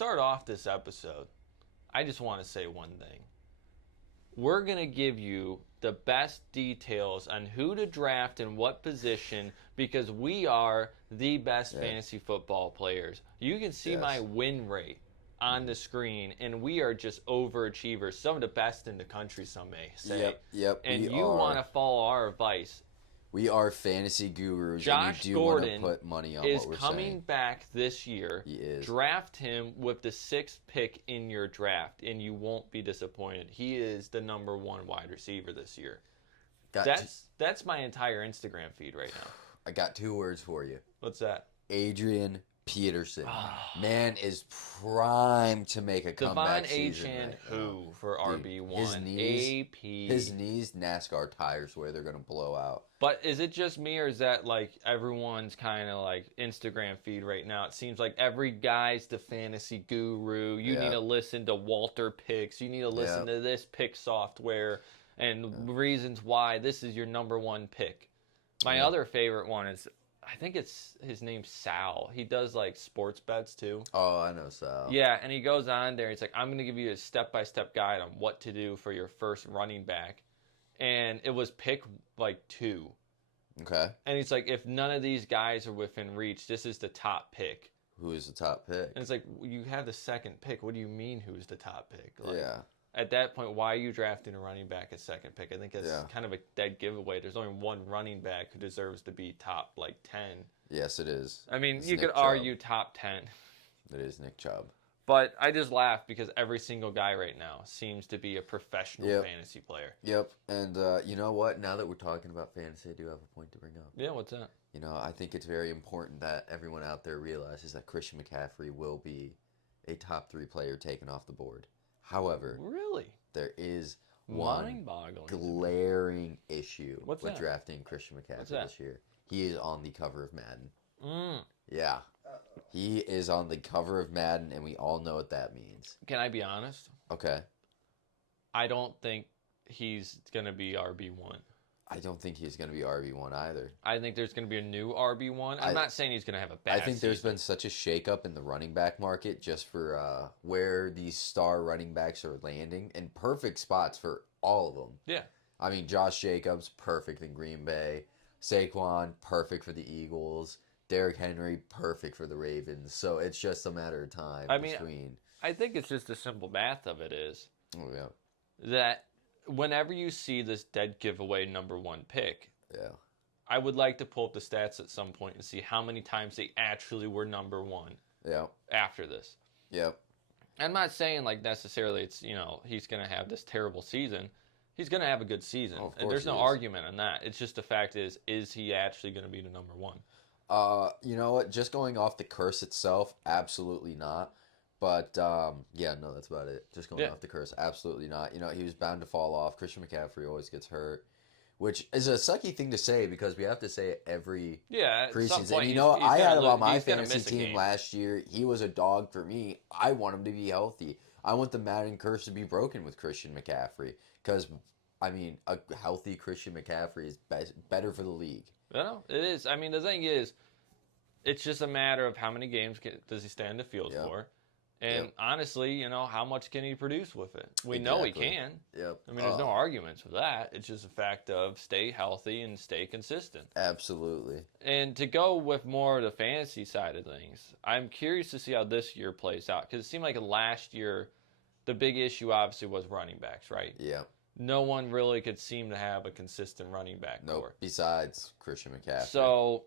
start off this episode, I just want to say one thing. We're going to give you the best details on who to draft and what position because we are the best fantasy football players. You can see my win rate on the screen, and we are just overachievers, some of the best in the country, some may say. Yep. And you want to follow our advice. We are fantasy gurus, Josh and you do Gordon want to put money on is what we're coming saying. back this year. He is. Draft him with the 6th pick in your draft, and you won't be disappointed. He is the number 1 wide receiver this year. That's my entire Instagram feed right now. I got 2 words for you. What's that? Adrian Peterson. Man is primed to make a comeback season. Devon Right who now. for RB1? His knees, NASCAR tires where they're going to blow out. But is it just me, or is that like everyone's kind of like Instagram feed right now? It seems like every guy's the fantasy guru. You need to listen to Walter Picks. You need to listen to this pick software and reasons why this is your number 1 pick. My other favorite one is, I think it's his name's Sal. He does like sports bets too. Oh, I know Sal. Yeah, and he goes on there. He's like, I'm going to give you a step-by-step guide on what to do for your first running back. And it was pick like 2. Okay. And he's like, if none of these guys are within reach, this is the top pick. Who is the top pick? And it's like, you have the 2nd pick. What do you mean who's the top pick? Like, yeah. At that point, why are you drafting a running back at 2nd pick? I think that's kind of a dead giveaway. There's only one running back who deserves to be top, like, 10. Yes, it is. I mean, it's you Nick could Chubb. argue top 10. It is Nick Chubb. But I just laugh because every single guy right now seems to be a professional fantasy player. Yep. And you know what? Now that we're talking about fantasy, I do have a point to bring up. Yeah, what's that? You know, I think it's very important that everyone out there realizes that Christian McCaffrey will be a top 3 player taken off the board. However, really, there is one glaring issue with drafting Christian McCaffrey this year. He is on the cover of Madden. Yeah. He is on the cover of Madden, and we all know what that means. Can I be honest? Okay. I don't think he's going to be RB1. I don't think he's going to be RB1 either. I think there's going to be a new RB1. I'm not saying he's going to have a bad season. I think there's been such a shakeup in the running back market just for where these star running backs are landing, and perfect spots for all of them. Yeah. I mean, Josh Jacobs, perfect in Green Bay. Saquon, perfect for the Eagles. Derrick Henry, perfect for the Ravens. So it's just a matter of time between. I think it's just the simple math of it is that whenever you see this dead giveaway number 1 pick, yeah, I would like to pull up the stats at some point and see how many times they actually were number 1 after this. Yep. I'm not saying like necessarily it's, you know, he's going to have this terrible season. He's going to have a good season. And there's no argument on that. It's just the fact is he actually going to be the number 1? You know what? Just going off the curse itself, absolutely not. But, that's about it. Just going off the curse, absolutely not. You know, he was bound to fall off. Christian McCaffrey always gets hurt, which is a sucky thing to say because we have to say it every preseason. And, you know, I had him on my fantasy team last year. He was a dog for me. I want him to be healthy. I want the Madden curse to be broken with Christian McCaffrey because, I mean, a healthy Christian McCaffrey is better for the league. No, it is. I mean, the thing is, it's just a matter of how many games does he stay on the field for. And honestly, you know, how much can he produce with it? We know he can. Yep. I mean, there's no arguments with that. It's just a fact of stay healthy and stay consistent. Absolutely. And to go with more of the fantasy side of things, I'm curious to see how this year plays out. Because it seemed like last year, the big issue obviously was running backs, right? Yeah. No one really could seem to have a consistent running back core. Besides Christian McCaffrey. So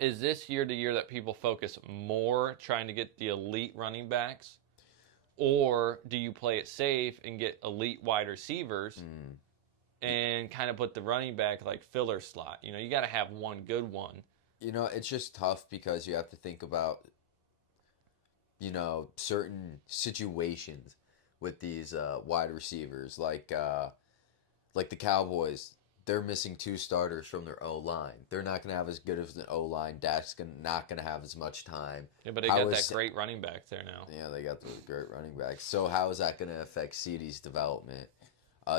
is this year the year that people focus more trying to get the elite running backs? Or do you play it safe and get elite wide receivers and kind of put the running back like filler slot? You know, you got to have one good one. You know, it's just tough because you have to think about, you know, certain situations with these wide receivers. Like the Cowboys, they're missing 2 starters from their O-line. They're not going to have as good of an O-line. Dak's not going to have as much time. Yeah, but they got that great running back there now. Yeah, they got those great running backs. So how is that going to affect CeeDee's development?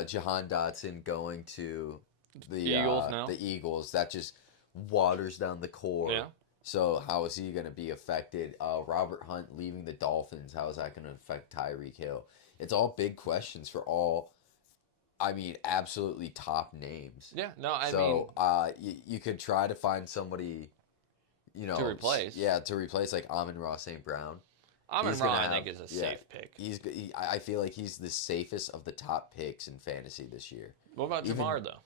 Jahan Dotson going to the Eagles now. The Eagles, that just waters down the core So how is he going to be affected? Robert Hunt leaving the Dolphins, how is that going to affect Tyreek Hill? It's all big questions for all, I mean, absolutely top names. Yeah, no, I so, you could try to find somebody, to replace. Yeah, to replace like Amon-Ra St. Brown. Amon-Ra, I think, is a safe pick. I feel like he's the safest of the top picks in fantasy this year. What about Ja'Marr, though?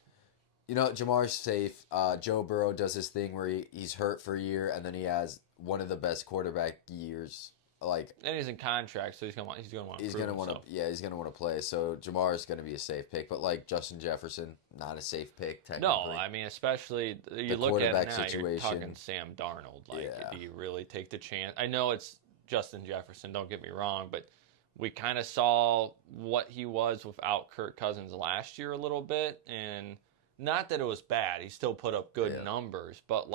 Ja'Marr's safe. Joe Burrow does his thing where he's hurt for a year, and then he has one of the best quarterback years. And he's in contract, so he's gonna want to. He's gonna want to. Yeah, he's gonna want to play. So Ja'Marr is gonna be a safe pick, but like Justin Jefferson, not a safe pick. Technically. No, I mean, especially you look at it now. Situation. You're talking Sam Darnold. Do you really take the chance? I know it's Justin Jefferson. Don't get me wrong, but we kind of saw what he was without Kirk Cousins last year a little bit, and not that it was bad. He still put up good numbers, but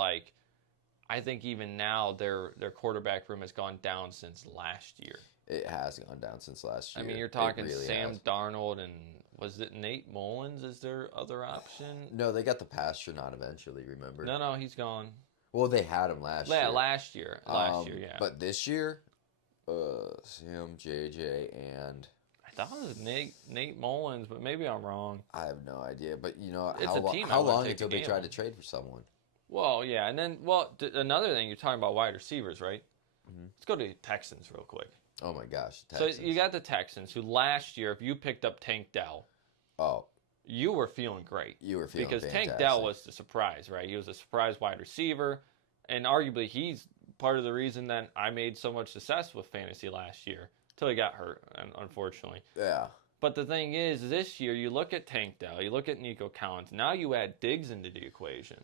I think even now their quarterback room has gone down since last year. It has gone down since last year. I mean, you're talking really Sam Darnold and was it Nate Mullins? Is their other option? No, they got the Pasternaut eventually. Remember? No, he's gone. Well, they had him last year. Yeah, last year, yeah. But this year, Sam, JJ, and I thought it was Nate Mullins, but maybe I'm wrong. I have no idea. But how long until they tried to trade for someone? Well, yeah, and then another thing, you're talking about wide receivers, right? Mm-hmm. Let's go to the Texans real quick. Oh my gosh, Texans. So you got the Texans, who last year, if you picked up Tank Dell, you were feeling great. You were feeling because fantastic. Tank Dell was the surprise, right? He was a surprise wide receiver, and arguably he's part of the reason that I made so much success with fantasy last year until he got hurt, unfortunately. Yeah. But the thing is, this year you look at Tank Dell, you look at Nico Collins. Now you add Diggs into the equation.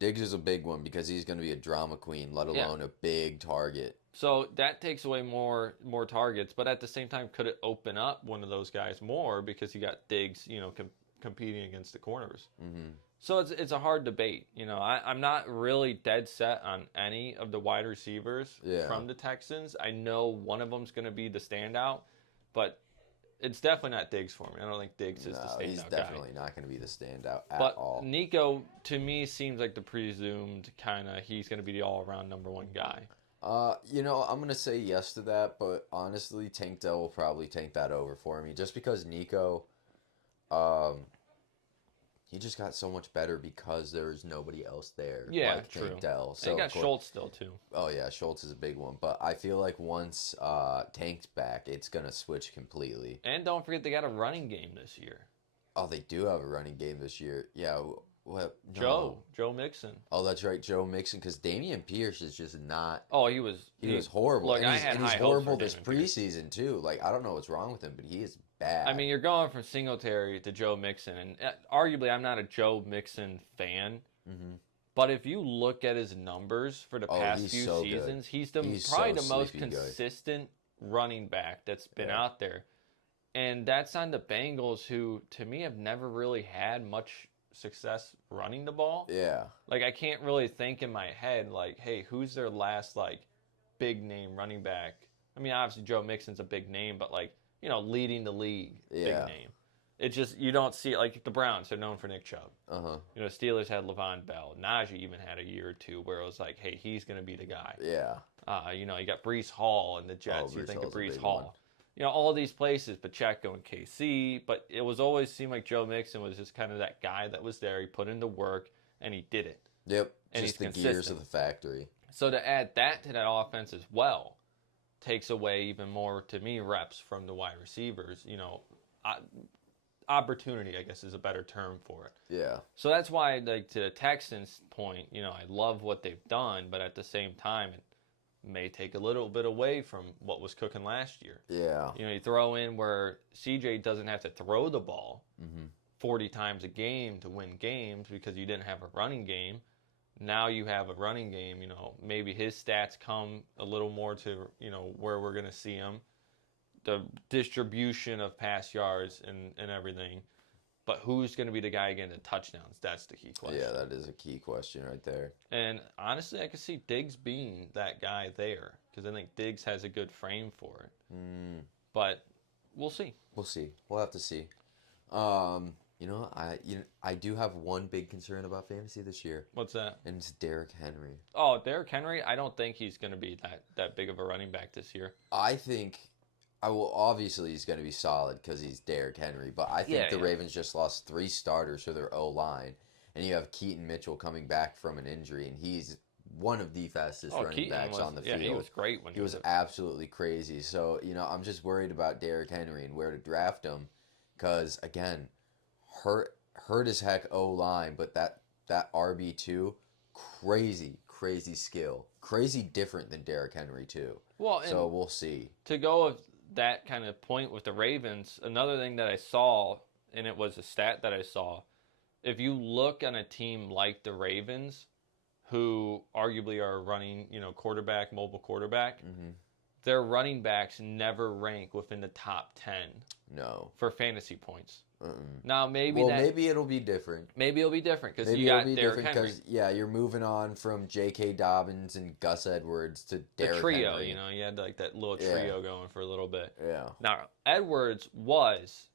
Diggs is a big one because he's going to be a drama queen, let alone a big target. So that takes away more targets, but at the same time, could it open up one of those guys more because you got Diggs, competing against the corners? Mm-hmm. So it's a hard debate. I'm not really dead set on any of the wide receivers from the Texans. I know one of them's going to be the standout, but it's definitely not Diggs for me. I don't think Diggs is the standout guy. He's definitely not going to be the standout at all. But Nico, to me, seems like the presumed he's going to be the all-around number one guy. I'm going to say yes to that, but honestly, Tank Dell will probably take that over for me. Just because Nico, he just got so much better because there's nobody else there. Yeah, like true. Tank Dell. So they got Schultz still, too. Oh, yeah, Schultz is a big one. But I feel like once Tank's back, it's going to switch completely. And don't forget, they got a running game this year. Oh, they do have a running game this year. Yeah. What? No. Joe Mixon. Oh, that's right, Joe Mixon. Because Dameon Pierce is just not. Oh, he was horrible. Look, and he's horrible this preseason too. I don't know what's wrong with him, but he is bad. I mean, you're going from Singletary to Joe Mixon, and arguably, I'm not a Joe Mixon fan. Mm-hmm. But if you look at his numbers for the past few seasons, he's probably the most consistent running back that's been out there. And that's on the Bengals, who, to me, have never really had much success running the ball. Yeah. I can't really think in my head, hey, who's their last, big name running back? I mean, obviously, Joe Mixon's a big name, but, leading the league, big name. It's just, you don't see it. The Browns are known for Nick Chubb. Uh-huh. Steelers had Le'Veon Bell. Najee even had a year or two where it was hey, he's going to be the guy. Yeah. You got Breece Hall and the Jets. You think of Breece Hall. All these places, Pacheco and KC, but it was always seemed like Joe Mixon was just kind of that guy that was there. He put in the work, and he did it. Yep, and just the gears of the factory. So to add that to that offense as well takes away even more, to me, reps from the wide receivers. Opportunity, I guess, is a better term for it. Yeah. So that's why, to the Texans' point, I love what they've done, but at the same time, it may take a little bit away from what was cooking last year. Yeah. You throw in where CJ doesn't have to throw the ball 40 times a game to win games because you didn't have a running game. Now you have a running game, maybe his stats come a little more to, where we're going to see him. The distribution of pass yards and everything. But who's going to be the guy getting the touchdowns? That's the key question. Yeah, that is a key question right there. And honestly, I could see Diggs being that guy there because I think Diggs has a good frame for it. But we'll see. We'll see. We'll have to see. I do have one big concern about fantasy this year, What's that? and it's Derrick Henry. Oh, Derrick Henry. I don't think he's going to be that big of a running back this year. I think, obviously he's going to be solid because he's Derrick Henry, but I think the Ravens just lost 3 starters for their O-line, and you have Keaton Mitchell coming back from an injury, and he's one of the fastest running backs on the field. Yeah, he was great when he was absolutely crazy. So, I'm just worried about Derrick Henry and where to draft him because, again, hurt as heck O-line, but that RB2, crazy skill. Crazy different than Derrick Henry, too. Well, so we'll see. To go with that kind of point with the Ravens, another thing that I saw, and it was a stat that I saw, if you look on a team like the Ravens, who arguably are running, mobile quarterback, their running backs never rank within the top 10. No. For fantasy points. Now maybe it'll be different. Maybe it'll be different because you got Derrick Henry. You're moving on from J.K. Dobbins and Gus Edwards to Derrick Henry. The trio, Henry. You had like that little trio going for a little bit. Yeah. Now Edwards was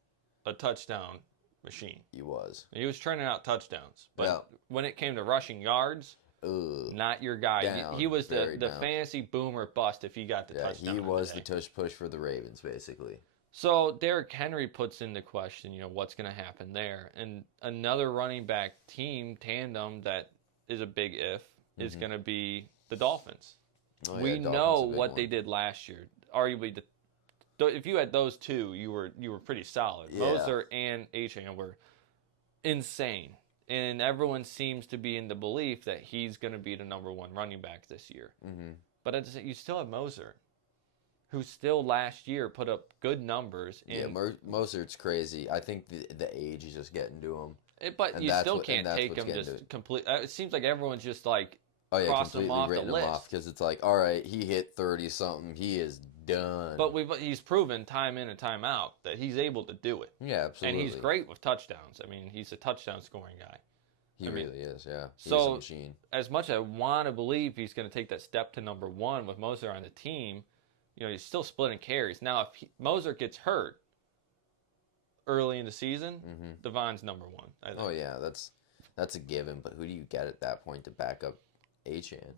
a touchdown machine. He was turning out touchdowns, but when it came to rushing yards, not your guy. He was the fantasy boomer bust if he got the touchdown. He was the tush push for the Ravens, basically. So Derrick Henry puts into question, what's going to happen there. And another running back team tandem that is a big if is going to be the Dolphins. We know what they did last year. Arguably, if you had those two, you were pretty solid. Yeah. Moser and Achane were insane. And everyone seems to be in the belief that he's going to be the number 1 running back this year. But you still have Moser, who still last year put up good numbers. Mosert's crazy. I think the age is just getting to him. But you still can't take him just complete. It seems like everyone's just like crossing him off the list. Because it's like, all right, he hit 30-something. He is done. But he's proven time in and time out that he's able to do it. Yeah, absolutely. And he's great with touchdowns. I mean, he's a touchdown scoring guy. He really is, yeah. He's a machine. As much as I want to believe he's going to take that step to number 1 with Moser on the team, he's still splitting carries. Now, if Moser gets hurt early in the season, Devon's number 1. I think. Oh, yeah, that's a given. But who do you get at that point to back up Achane?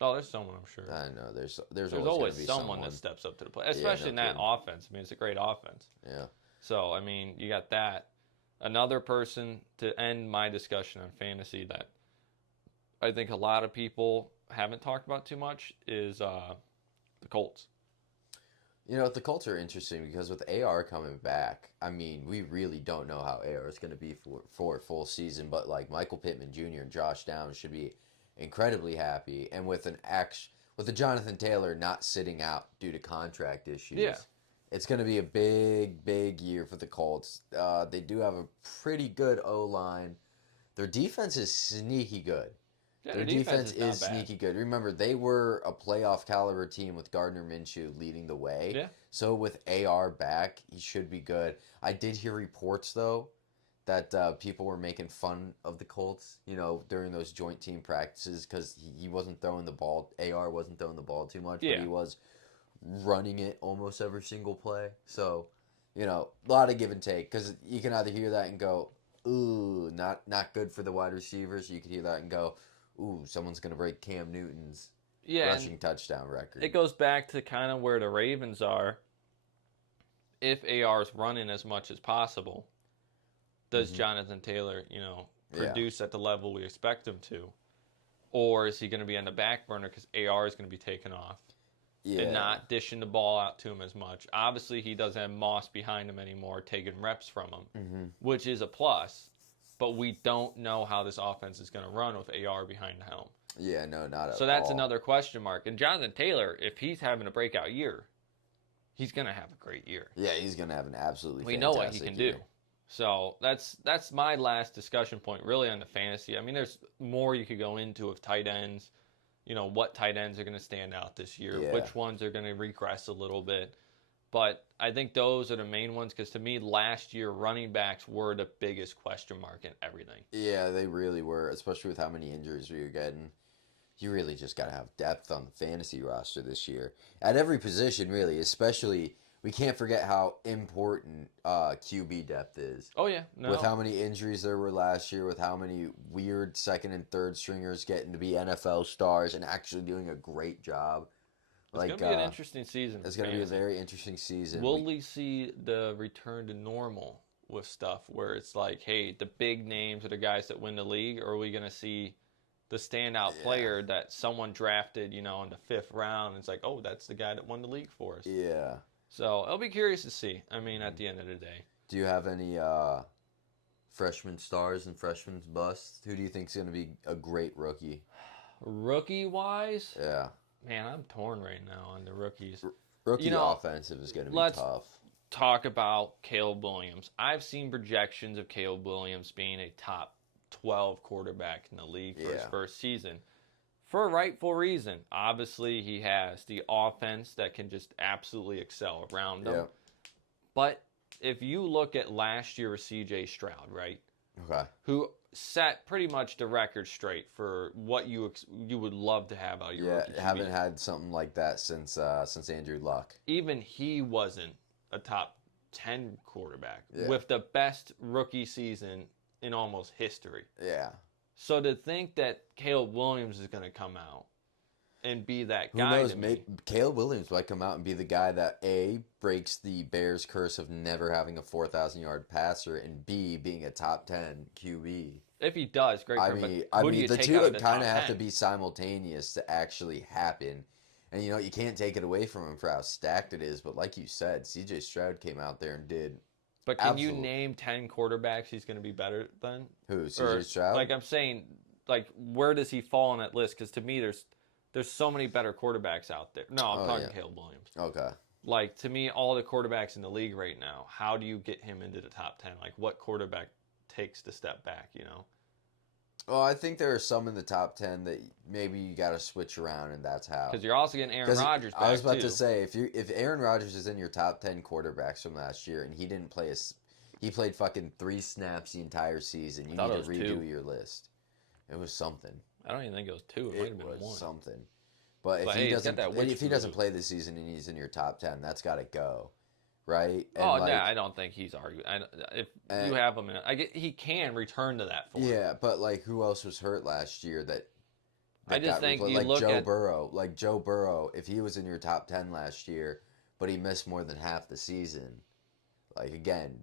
Oh, there's someone, I'm sure. I know. There's always someone that steps up to the plate, especially in that offense. I mean, it's a great offense. Yeah. So, I mean, you got that. Another person to end my discussion on fantasy that I think a lot of people haven't talked about too much is the Colts. The Colts are interesting because with AR coming back, I mean, we really don't know how AR is going to be for a full season, but like Michael Pittman Jr. and Josh Downs should be incredibly happy. And with the Jonathan Taylor not sitting out due to contract issues, it's going to be a big year for the Colts. They do have a pretty good O-line. Their defense is sneaky good. Yeah, their defense is sneaky good. Remember, they were a playoff caliber team with Gardner Minshew leading the way. Yeah. So with AR back, he should be good. I did hear reports, though, that people were making fun of the Colts, during those joint team practices because he wasn't throwing the ball. AR wasn't throwing the ball too much, but he was running it almost every single play. So, a lot of give and take because you can either hear that and go, ooh, not good for the wide receivers. You can hear that and go, ooh, someone's going to break Cam Newton's rushing touchdown record. It goes back to kind of where the Ravens are. If AR's running as much as possible, does Jonathan Taylor, produce at the level we expect him to? Or is he going to be on the back burner because AR is going to be taken off and not dishing the ball out to him as much? Obviously, he doesn't have Moss behind him anymore, taking reps from him, which is a plus. But we don't know how this offense is going to run with AR behind the helm. Yeah, no, not at all. So that's another question mark. And Jonathan Taylor, if he's having a breakout year, he's going to have a great year. Yeah, he's going to have an absolutely fantastic year. We know what he can do. So that's my last discussion point, really, on the fantasy. I mean, there's more you could go into with tight ends. What tight ends are going to stand out this year, which ones are going to regress a little bit. But I think those are the main ones because to me, last year, running backs were the biggest question mark in everything. Yeah, they really were, especially with how many injuries we were getting. You really just got to have depth on the fantasy roster this year. At every position, really, especially we can't forget how important QB depth is. Oh yeah, no. With how many injuries there were last year, with how many weird second and third stringers getting to be NFL stars and actually doing a great job. It's going to be an interesting season. It's going to be a very interesting season. Will we see the return to normal with stuff where it's like, hey, the big names are the guys that win the league, or are we going to see the standout player that someone drafted, in the 5th round? It's like, oh, that's the guy that won the league for us. Yeah. So I'll be curious to see. I mean, at the end of the day. Do you have any freshman stars and freshman busts? Who do you think is going to be a great rookie? Rookie-wise? Yeah. Man, I'm torn right now on the rookies. Rookie offensive is going to be tough. Let's talk about Caleb Williams. I've seen projections of Caleb Williams being a top 12 quarterback in the league for his first season. For a rightful reason. Obviously, he has the offense that can just absolutely excel around him. But if you look at last year with C.J. Stroud, right? Okay. Who set pretty much the record straight for what you would love to have out of your rookie QB. Haven't had something like that since Andrew Luck. Even he wasn't a top 10 quarterback with the best rookie season in almost history. Yeah. So to think that Caleb Williams is going to come out and be that guy. Who knows? Caleb Williams might come out and be the guy that A, breaks the Bears' curse of never having a 4,000-yard passer, and B, being a top 10 QB. If he does, great. I mean, the two kind of have to be simultaneous to actually happen. And, you can't take it away from him for how stacked it is. But like you said, C.J. Stroud came out there and did. But can you name 10 quarterbacks he's going to be better than? Who, C.J. Stroud? Like I'm saying, where does he fall on that list? Because to me, there's so many better quarterbacks out there. No, I'm talking Caleb Williams. Okay. To me, all the quarterbacks in the league right now, how do you get him into the top 10? What quarterback takes the step back, Well, I think there are some in the top 10 that maybe you got to switch around, and that's how. Because you're also getting Aaron Rodgers back, I was about to say, if Aaron Rodgers is in your top 10 quarterbacks from last year, and he didn't play he played fucking 3 snaps the entire season, you need to redo your list. It was something. I don't even think it was 2. It might have been 1. Something. But if he doesn't play this season and he's in your top 10, that's got to go, right? And I don't think he's arguing. If you have him, he can return to that form. Yeah, but who else was hurt last year that I just think you look Joe at Burrow. Like Joe Burrow, if he was in your top 10 last year, but he missed more than half the season, again,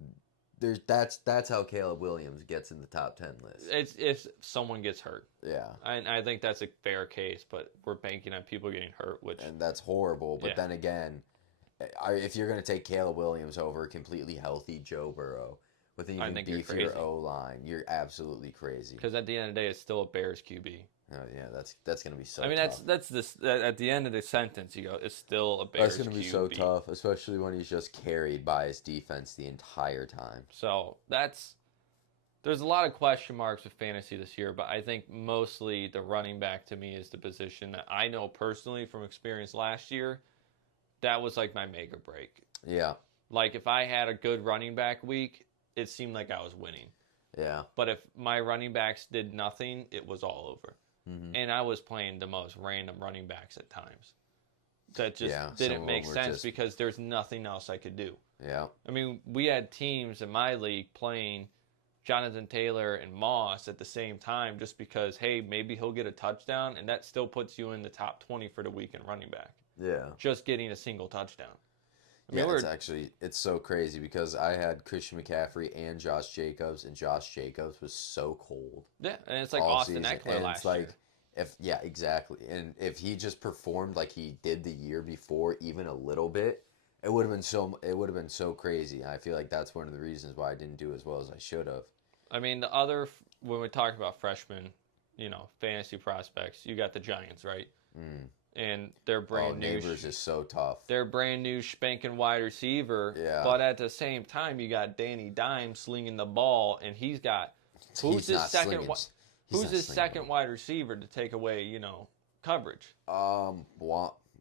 that's how Caleb Williams gets in the top 10 list. It's if someone gets hurt. Yeah. I think that's a fair case, but we're banking on people getting hurt, and that's horrible. But then again, if you're going to take Caleb Williams over a completely healthy Joe Burrow with an even beefier O-line, you're absolutely crazy. Because at the end of the day, it's still a Bears QB. Oh yeah, that's going to be so. That's this at the end of the sentence. You go, it's still a Bears. That's going to be so tough, especially when he's just carried by his defense the entire time. So there's a lot of question marks with fantasy this year, but I think mostly the running back to me is the position that I know personally from experience last year. That was my make or break. Yeah. If I had a good running back week, it seemed like I was winning. Yeah. But if my running backs did nothing, it was all over. Mm-hmm. And I was playing the most random running backs at times. That just didn't make sense because there's nothing else I could do. Yeah. I mean, we had teams in my league playing Jonathan Taylor and Moss at the same time just because, hey, maybe he'll get a touchdown, and that still puts you in the top 20 for the week in running back. Yeah. Just getting a single touchdown. It's so crazy because I had Christian McCaffrey and Josh Jacobs, and Josh Jacobs was so cold. Yeah, and it's like Austin Eckler last year. Exactly. And if he just performed like he did the year before, even a little bit, it would have been so crazy. I feel like that's one of the reasons why I didn't do as well as I should have. I mean, when we talk about freshmen, fantasy prospects, you got the Giants, right? Mm. And their brand new Neighbors is so tough. Their brand new spanking wide receiver. Yeah. But at the same time, you got Danny Dimes slinging the ball, and he's got who's his second wide receiver to take away coverage? Wando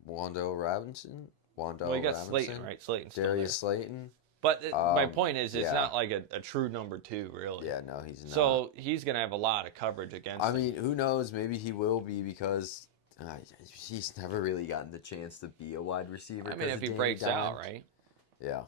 Robinson. Well, you got Slayton, right? Slayton. Darius Slayton. But my point is, it's not like a true number 2, really. Yeah, no, he's not. So he's going to have a lot of coverage against him. I mean, who knows? Maybe he will be because he's never really gotten the chance to be a wide receiver. I mean, if he breaks out, right? Yeah.